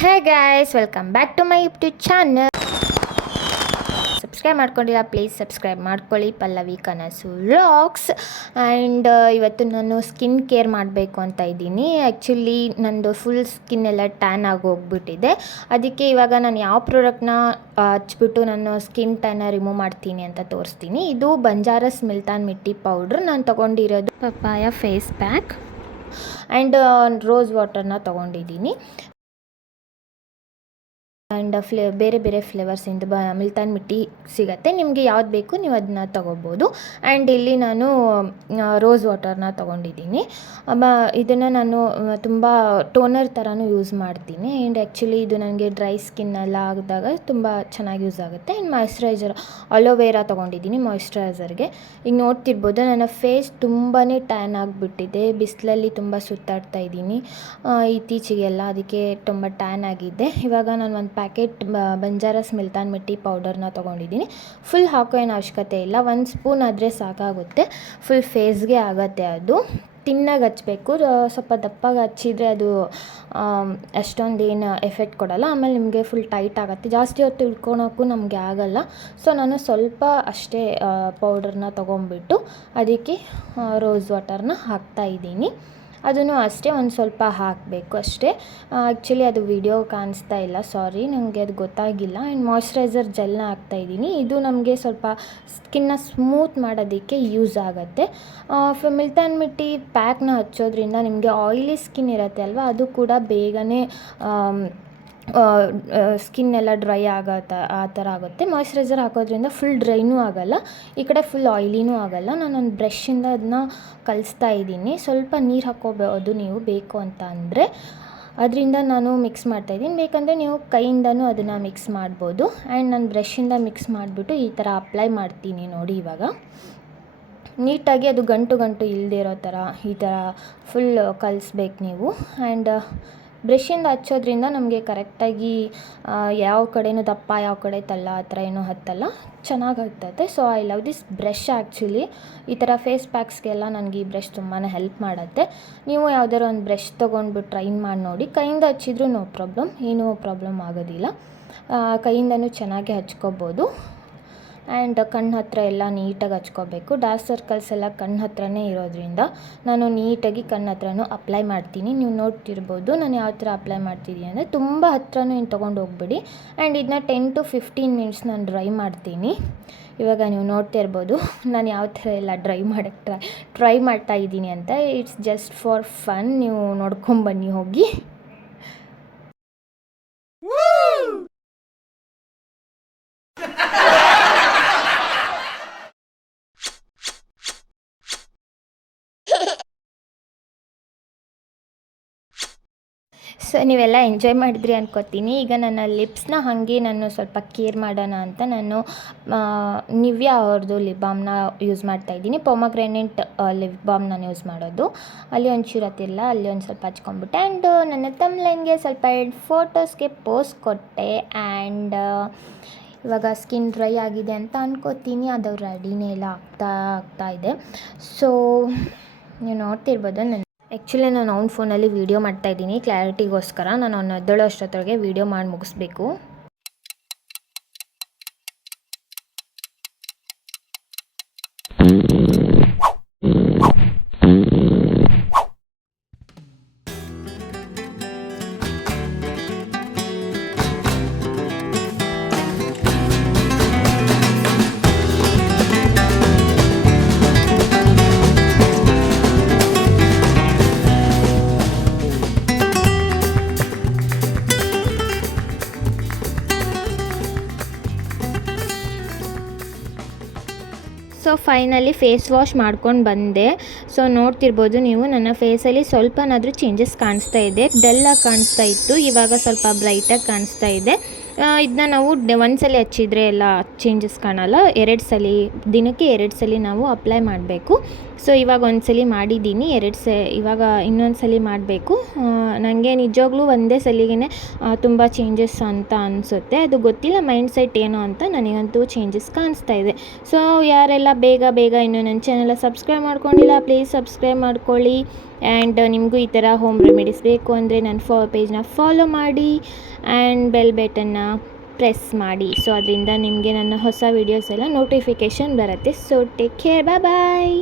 Hey guys, welcome back to my YouTube channel. Subscribe ಮಾಡ್ಕೊಂಡಿಲ್ಲ, please subscribe ಮಾಡ್ಕೊಳ್ಳಿ. ಪಲ್ಲವಿ ಕನಸು vlogs. And ಇವತ್ತು ನಾನು ಸ್ಕಿನ್ ಕೇರ್ ಮಾಡಬೇಕು ಅಂತ ಇದ್ದೀನಿ. ಆ್ಯಕ್ಚುಲಿ ನಂದು ಫುಲ್ ಸ್ಕಿನ್ ಎಲ್ಲ ಟ್ಯಾನ್ ಆಗೋಗ್ಬಿಟ್ಟಿದೆ. ಅದಕ್ಕೆ ಇವಾಗ ನಾನು ಯಾವ ಪ್ರಾಡಕ್ಟ್ನ ಹಚ್ಬಿಟ್ಟು ನಾನು ಸ್ಕಿನ್ ಟ್ಯಾನ ರಿಮೂವ್ ಮಾಡ್ತೀನಿ ಅಂತ ತೋರಿಸ್ತೀನಿ. ಇದು ಬಂಜಾರಸ್ ಮುಲ್ತಾನ್ ಮಿಟ್ಟಿ ಪೌಡ್ರ್. ನಾನು ತೊಗೊಂಡಿರೋದು papaya face pack and rose ವಾಟರ್ನ ತೊಗೊಂಡಿದ್ದೀನಿ. ಆ್ಯಂಡ್ ಬೇರೆ ಬೇರೆ ಫ್ಲೇವರ್ಸಿಂದ ಮುಲ್ತಾನ್ ಮಿಟ್ಟಿ ಸಿಗುತ್ತೆ. ನಿಮಗೆ ಯಾವ್ದು ಬೇಕು ನೀವು ಅದನ್ನ ತೊಗೋಬೋದು. ಆ್ಯಂಡ್ ಇಲ್ಲಿ ನಾನು ರೋಸ್ ವಾಟರ್ನ ತೊಗೊಂಡಿದ್ದೀನಿ. ಇದನ್ನು ನಾನು ತುಂಬ ಟೋನರ್ ಥರನೂ ಯೂಸ್ ಮಾಡ್ತೀನಿ. ಆ್ಯಂಡ್ ಆ್ಯಕ್ಚುಲಿ ಇದು ನನಗೆ ಡ್ರೈ ಸ್ಕಿನ್ ಎಲ್ಲ ಆಗಿದಾಗ ತುಂಬ ಚೆನ್ನಾಗಿ ಯೂಸ್ ಆಗುತ್ತೆ. ಆ್ಯಂಡ್ ಮಾಯ್ಶ್ಚರೈಸರ್ ಅಲೋವೆರಾ ತೊಗೊಂಡಿದ್ದೀನಿ ಮಾಯ್ಶ್ಚರೈಸರ್ಗೆ. ಈಗ ನೋಡ್ತಿರ್ಬೋದು ನನ್ನ ಫೇಸ್ ತುಂಬಾ ಟ್ಯಾನ್ ಆಗಿಬಿಟ್ಟಿದೆ. ಬಿಸಿಲಲ್ಲಿ ತುಂಬ ಸುತ್ತಾಡ್ತಾ ಇದ್ದೀನಿ ಇತ್ತೀಚೆಗೆಲ್ಲ, ಅದಕ್ಕೆ ತುಂಬ ಟ್ಯಾನ್ ಆಗಿದೆ. ಇವಾಗ ನಾನು ಒಂದು ಪ್ಯಾಕೆಟ್ ಬಂಜಾರಸ್ ಮುಲ್ತಾನ್ ಮಿಟ್ಟಿ ಪೌಡರ್ನ ತೊಗೊಂಡಿದ್ದೀನಿ. ಫುಲ್ ಹಾಕೋ ಏನು ಅವಶ್ಯಕತೆ ಇಲ್ಲ, 1 ಸ್ಪೂನ್ ಆದರೆ ಸಾಕಾಗುತ್ತೆ. ಫುಲ್ ಫೇಸ್ಗೆ ಆಗುತ್ತೆ. ಅದು ತಿನ್ನಾಗಿ ಹಚ್ಚಬೇಕು. ಸ್ವಲ್ಪ ದಪ್ಪಾಗಿ ಹಚ್ಚಿದರೆ ಅದು ಅಷ್ಟೊಂದೇನು ಎಫೆಕ್ಟ್ ಕೊಡೋಲ್ಲ. ಆಮೇಲೆ ನಿಮಗೆ ಫುಲ್ ಟೈಟ್ ಆಗುತ್ತೆ, ಜಾಸ್ತಿ ಹೊತ್ತು ಇಟ್ಕೊಳೋಕ್ಕೂ ನಮಗೆ ಆಗೋಲ್ಲ. ಸೊ ನಾನು ಸ್ವಲ್ಪ ಅಷ್ಟೇ ಪೌಡರ್ನ ತೊಗೊಂಬಿಟ್ಟು ಅದಕ್ಕೆ ರೋಸ್ ವಾಟರ್ನ ಹಾಕ್ತಾಯಿದ್ದೀನಿ. ಅದನ್ನು ಅಷ್ಟೇ ಒಂದು ಸ್ವಲ್ಪ ಹಾಕಬೇಕು ಅಷ್ಟೇ. ಆ್ಯಕ್ಚುಲಿ ಅದು ವಿಡಿಯೋ ಕಾಣಿಸ್ತಾ ಇಲ್ಲ, ಸಾರಿ, ನನಗೆ ಅದು ಗೊತ್ತಾಗಿಲ್ಲ. ಆ್ಯಂಡ್ ಮಾಯ್ಶ್ಚರೈಸರ್ ಜೆಲ್ನ ಹಾಕ್ತಾಯಿದ್ದೀನಿ. ಇದು ನಮಗೆ ಸ್ವಲ್ಪ ಸ್ಕಿನ್ನ ಸ್ಮೂತ್ ಮಾಡೋದಕ್ಕೆ ಯೂಸ್ ಆಗುತ್ತೆ. ಮುಲ್ತಾನ್ ಮಿಟ್ಟಿ ಪ್ಯಾಕ್ನ ಹಚ್ಚೋದ್ರಿಂದ ನಿಮಗೆ ಆಯಿಲಿ ಸ್ಕಿನ್ ಇರುತ್ತೆ ಅಲ್ವಾ, ಅದು ಕೂಡ ಬೇಗನೆ ಸ್ಕಿನ್ ಎಲ್ಲ ಡ್ರೈ ಆ ಥರ ಆಗುತ್ತೆ. ಮಾಯ್ಶ್ಚರೈಸರ್ ಹಾಕೋದ್ರಿಂದ ಫುಲ್ ಡ್ರೈನೂ ಆಗೋಲ್ಲ, ಈ ಕಡೆ ಫುಲ್ ಆಯಿಲಿನೂ ಆಗೋಲ್ಲ. ನಾನೊಂದು ಬ್ರಷಿಂದ ಅದನ್ನ ಕಲಿಸ್ತಾ ಇದ್ದೀನಿ. ಸ್ವಲ್ಪ ನೀರು ಹಾಕ್ಕೋಬೋದು ನೀವು ಬೇಕು ಅಂತ ಅಂದರೆ. ಅದರಿಂದ ನಾನು ಮಿಕ್ಸ್ ಮಾಡ್ತಾಯಿದ್ದೀನಿ. ಬೇಕಂದರೆ ನೀವು ಕೈಯಿಂದನೂ ಅದನ್ನು ಮಿಕ್ಸ್ ಮಾಡ್ಬೋದು. ಆ್ಯಂಡ್ ನಾನು ಬ್ರಷಿಂದ ಮಿಕ್ಸ್ ಮಾಡಿಬಿಟ್ಟು ಈ ಥರ ಅಪ್ಲೈ ಮಾಡ್ತೀನಿ ನೋಡಿ. ಇವಾಗ ನೀಟಾಗಿ ಅದು ಗಂಟು ಇಲ್ಲದೆ ಇರೋ ಥರ ಈ ಥರ ಫುಲ್ ಕಲಿಸ್ಬೇಕು ನೀವು. ಆ್ಯಂಡ್ ಬ್ರಷಿಂದ ಹಚ್ಚೋದ್ರಿಂದ ನಮಗೆ ಕರೆಕ್ಟಾಗಿ ಯಾವ ಕಡೆಯೂ ದಪ್ಪ ಯಾವ ಕಡೆ ತಲ್ಲ ಆ ಥರ ಏನೂ ಹತ್ತಲ್ಲ, ಚೆನ್ನಾಗಿ ಹತ್ತತ್ತೆ. So I love this brush. Actually ಈ ಥರ ಫೇಸ್ ಪ್ಯಾಕ್ಸ್ಗೆಲ್ಲ ನನಗೆ ಈ ಬ್ರಷ್ ತುಂಬಾ ಹೆಲ್ಪ್ ಮಾಡುತ್ತೆ. ನೀವು ಯಾವ್ದಾರು ಒಂದು ಬ್ರಷ್ ತೊಗೊಂಡ್ಬಿಟ್ಟು ಟ್ರೈ ಮಾಡಿ ನೋಡಿ. ಕೈಯಿಂದ ಹಚ್ಚಿದ್ರೂ ನೋ ಪ್ರಾಬ್ಲಮ್, ಏನೂ ಪ್ರಾಬ್ಲಮ್ ಆಗೋದಿಲ್ಲ. ಕೈಯಿಂದನೂ ಚೆನ್ನಾಗಿ ಹಚ್ಕೋಬೋದು. ಆ್ಯಂಡ್ ಕಣ್ಣು ಹತ್ತಿರ ಎಲ್ಲ ನೀಟಾಗಿ ಹಚ್ಕೋಬೇಕು. ಡಾರ್ಕ್ ಸರ್ಕಲ್ಸ್ ಎಲ್ಲ ಕಣ್ಣು ಹತ್ರನೇ ಇರೋದ್ರಿಂದ ನಾನು ನೀಟಾಗಿ ಕಣ್ಣು ಹತ್ರನೂ ಅಪ್ಲೈ ಮಾಡ್ತೀನಿ. ನೀವು ನೋಡ್ತಿರ್ಬೋದು ನಾನು ಯಾವ ಥರ ಅಪ್ಲೈ ಮಾಡ್ತಿದ್ದೀನಿ ಅಂದರೆ ತುಂಬ ಹತ್ರನೂ ಏನು ತೊಗೊಂಡು ಹೋಗ್ಬಿಡಿ. ಆ್ಯಂಡ್ ಇದನ್ನ 10 to 15 ಮಿನಿಟ್ಸ್ ನಾನು ಡ್ರೈ ಮಾಡ್ತೀನಿ. ಇವಾಗ ನೀವು ನೋಡ್ತಿರ್ಬೋದು ನಾನು ಯಾವ ಥರ ಎಲ್ಲ ಡ್ರೈ ಮಾಡೋಕ್ಕೆ ಟ್ರೈ ಮಾಡ್ತಾ ಇದ್ದೀನಿ ಅಂತ. ಇಟ್ಸ್ ಜಸ್ಟ್ ಫಾರ್ ಫನ್, ನೀವು ನೋಡ್ಕೊಂಬನ್ನಿ ಹೋಗಿ. ಸೊ ನೀವೆಲ್ಲ ಎಂಜಾಯ್ ಮಾಡಿದ್ರಿ ಅನ್ಕೋತೀನಿ. ಈಗ ನನ್ನ ಲಿಪ್ಸ್ನ ಹಾಗೆ ನಾನು ಸ್ವಲ್ಪ ಕೇರ್ ಮಾಡೋಣ ಅಂತ ನಾನು ನಿವ್ಯಾ ಅವ್ರದ್ದು ಲಿಪ್ ಬಾಮ್ನ ಯೂಸ್ ಮಾಡ್ತಾಯಿದ್ದೀನಿ. ಪೊಮಗ್ರೆನೇಟ್ ಲಿಪ್ ಬಾಮ್ ನಾನು ಯೂಸ್ ಮಾಡೋದು. ಅಲ್ಲಿ ಒಂಚೂರು ಹತ್ತಿಲ್ಲ, ಅಲ್ಲಿ ಒಂದು ಸ್ವಲ್ಪ ಹಚ್ಕೊಂಡ್ಬಿಟ್ಟೆ. ಆ್ಯಂಡ್ ನನ್ನ ತಮ್ಲೈನ್ಗೆ ಸ್ವಲ್ಪ ಫೋಟೋಸ್ಗೆ ಪೋಸ್ಟ್ ಕೊಟ್ಟೆ. ಆ್ಯಂಡ್ ಇವಾಗ ಸ್ಕಿನ್ ಡ್ರೈ ಆಗಿದೆ ಅಂತ ಅನ್ಕೋತೀನಿ. ಅದು ರೆಡಿನೇ ಎಲ್ಲ ಆಗ್ತಾ ಇದೆ. ಸೊ ನೀವು ನೋಡ್ತಿರ್ಬೋದು. ಆ್ಯಕ್ಚುಲಿ ನಾನು ಅವ್ನ ಫೋನಲ್ಲಿ ವೀಡಿಯೋ ಮಾಡ್ತಾಯಿದ್ದೀನಿ ಕ್ಲಾರಿಟಿಗೋಸ್ಕರ. ನಾನು ಅವ್ನು ಎದ್ದೇಳೋ ಅಷ್ಟೊತ್ತಿಗೆ ವೀಡಿಯೋ ಮಾಡಿ ಮುಗಿಸ್ಬೇಕು. ಸೊ ಫೈನಲಿ ಫೇಸ್ ವಾಶ್ ಮಾಡ್ಕೊಂಡು ಬಂದೆ. ಸೊ ನೋಡ್ತಿರ್ಬೋದು ನೀವು ನನ್ನ ಫೇಸಲ್ಲಿ ಸ್ವಲ್ಪನಾದರೂ ಚೇಂಜಸ್ ಕಾಣಿಸ್ತಾ ಇದೆ. ಡಲ್ಲಾಗಿ ಕಾಣಿಸ್ತಾ ಇತ್ತು, ಇವಾಗ ಸ್ವಲ್ಪ ಬ್ರೈಟಾಗಿ ಕಾಣಿಸ್ತಾ ಇದೆ. ಇದನ್ನ ನಾವು ಒಂದು ಸಲ ಹಚ್ಚಿದರೆ ಎಲ್ಲ ಚೇಂಜಸ್ ಕಾಣಲ್ಲ, ದಿನಕ್ಕೆ 2 ಸಲ ನಾವು ಅಪ್ಲೈ ಮಾಡಬೇಕು. ಸೊ ಇವಾಗ ಒಂದು ಸಲ ಮಾಡಿದ್ದೀನಿ, ಇವಾಗ ಇನ್ನೊಂದು ಸಲ ಮಾಡಬೇಕು. ನನಗೆ ನಿಜವಾಗ್ಲೂ ಒಂದೇ ಸಲಿಗೆ ತುಂಬ ಚೇಂಜಸ್ ಅಂತ ಅನಿಸುತ್ತೆ, ಅದು ಗೊತ್ತಿಲ್ಲ ಮೈಂಡ್ಸೆಟ್ ಏನು ಅಂತ. ನನಗಂತೂ ಚೇಂಜಸ್ ಕಾಣಿಸ್ತಾ ಇದೆ. ಸೊ ಯಾರೆಲ್ಲ ಬೇಗ ಇನ್ನೂ ನನ್ನ ಚಾನೆಲ್ ಸಬ್ಸ್ಕ್ರೈಬ್ ಮಾಡ್ಕೊಂಡಿಲ್ಲ, ಪ್ಲೀಸ್ ಸಬ್ಸ್ಕ್ರೈಬ್ ಮಾಡ್ಕೊಳ್ಳಿ. ಆ್ಯಂಡ್ ನಿಮಗೂ ಈ ಥರ ಹೋಮ್ ರೆಮಿಡೀಸ್ ಬೇಕು ಅಂದರೆ ನನ್ನ ಪೇಜ್ನ ಫಾಲೋ ಮಾಡಿ ಆ್ಯಂಡ್ ಬೆಲ್ ಬಟನ್ನ ಪ್ರೆಸ್ ಮಾಡಿ. ಸೊ ಅದರಿಂದ ನಿಮಗೆ ನನ್ನ ಹೊಸ ವೀಡಿಯೋಸ್ ಎಲ್ಲ ನೋಟಿಫಿಕೇಷನ್ ಬರುತ್ತೆ. ಸೊ ಟೇಕ್ ಕೇರ್, ಬಾಯ್.